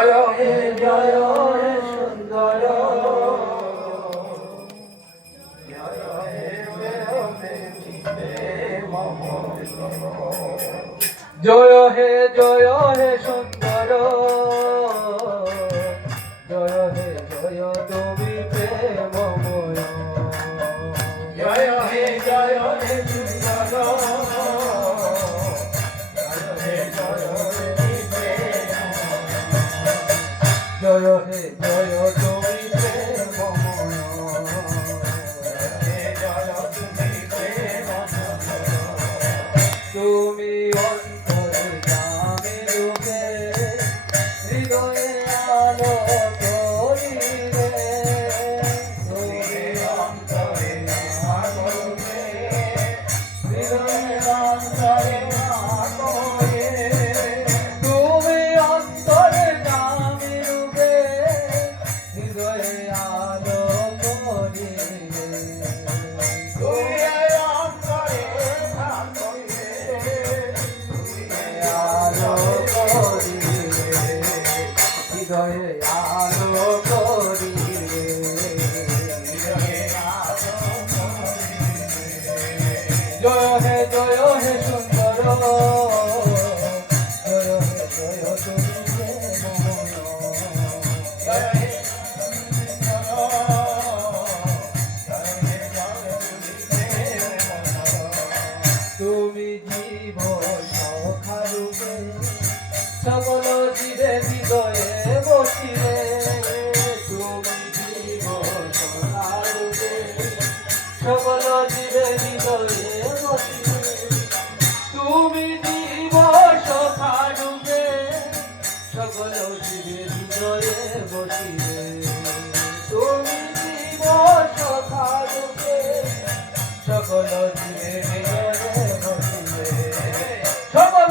জয় হে সুন্দর জয় হে সুন্দর জয় তুমি প্রেমময় জয় হে সুন্দর জয় হে তুমি প্রেমময় তুমি অন্তরে জামে রূপে হৃদয়ে আলো করিলে তুমি অন্তরে আলো রূপে হৃদয়ে অন্তরে আলো তুমি অন্তরে জামে রূপে হৃদয়ে আলো করিলে হৃদয়ে আলো করিলে জয় হে সুন্দর জয় তুমি তুমি জীবন সখারূপে সকল জীবে হৃদয়ে বসিলে তুমি জীবন সখারূপে সকল জীবে হৃদয়ে বসিলে তুমি জীবন সখারূপে সকল জীবে হৃদয়ে বসিলে তুমি জীবন সখারূপে সকল জীবে হৃদয়ে বসিলে সকল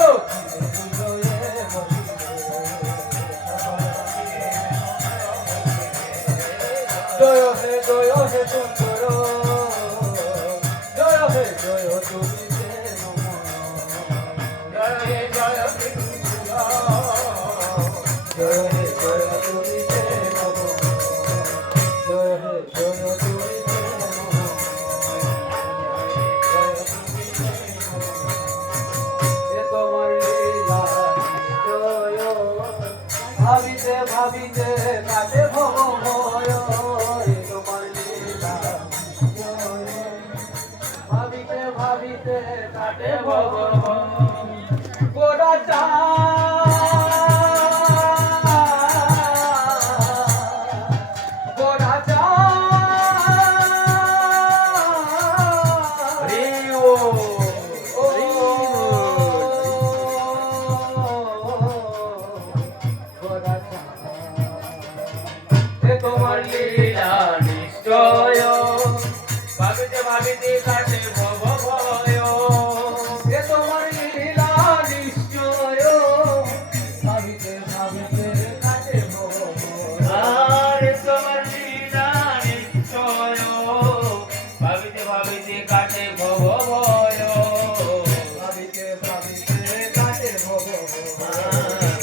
জয় হে সুন্দর জয় তুমি জয় হে তুমি তোমার লীলা জয় ভাবিতে ভাবিতে কাটে ভয় তোমার লীলা ভাবিতে ভাবিতে কাটে গোরা চা তোমার লীলা নিশ্চয় ভাবিতে ভাবিতে কাটে ভয় তোমার লীলা নিশ্চয় ভাবিতে ভাবিতে কাটে ভয় তোমার লীলা নিশ্চয় ভাবিতে ভাবিতে কাটে ভয় ভাবিতে ভাবিতে কাটে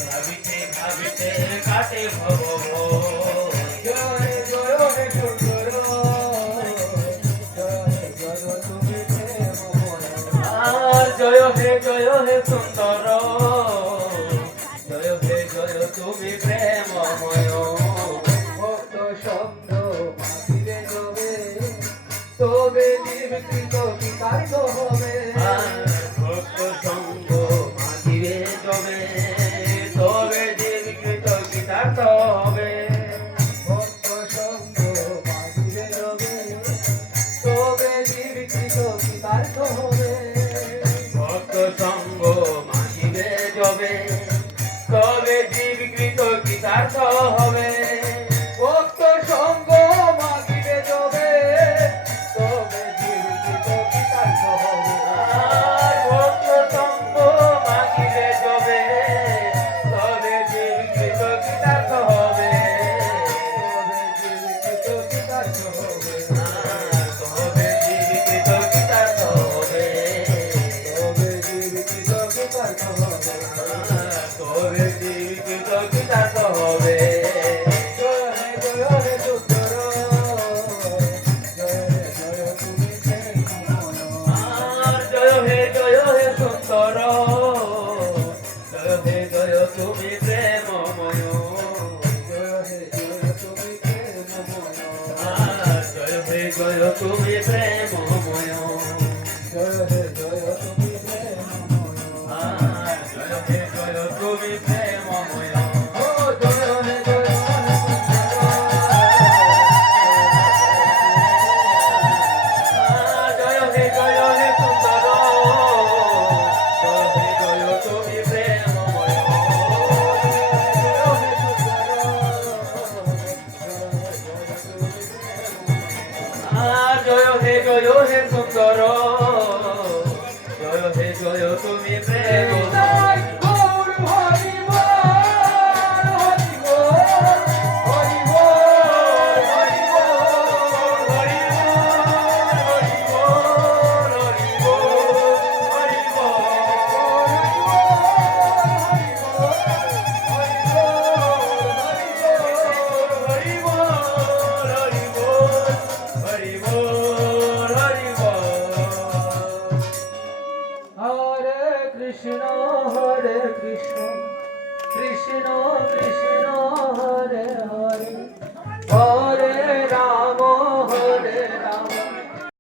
ভাবিতে ভাবিতে কাটে জয় হে সুন্দর জয় তুমি প্রেমময় ভক্ত শব্দ মাতিবে যবে তবে নির্বিকৃত বিকারিত হবে ভক্ত সঙ্গ মাতিবে যবে তবে নির্বিকৃত বিকারিত হবে ভক্ত সঙ্গ মাতিবে যবে তবে নির্বিকৃত বিকারিত হবে সঙ্গ মানিবে যবে তবে জীবকৃত কৃতার্থ হবে ভক্ত সঙ্গ মানিবে যবে তবে জীবকৃত কৃতার্থ হবে তুমি প্রেমময় জয় হে জয় তুমি প্রেমময় জয় হে জয় তুমি প্রেমময় ও জয় হে জয় জয় হে জয় হে সুন্দর জয় হে জয় তুমি প্রেমময় জয় হে সুন্দর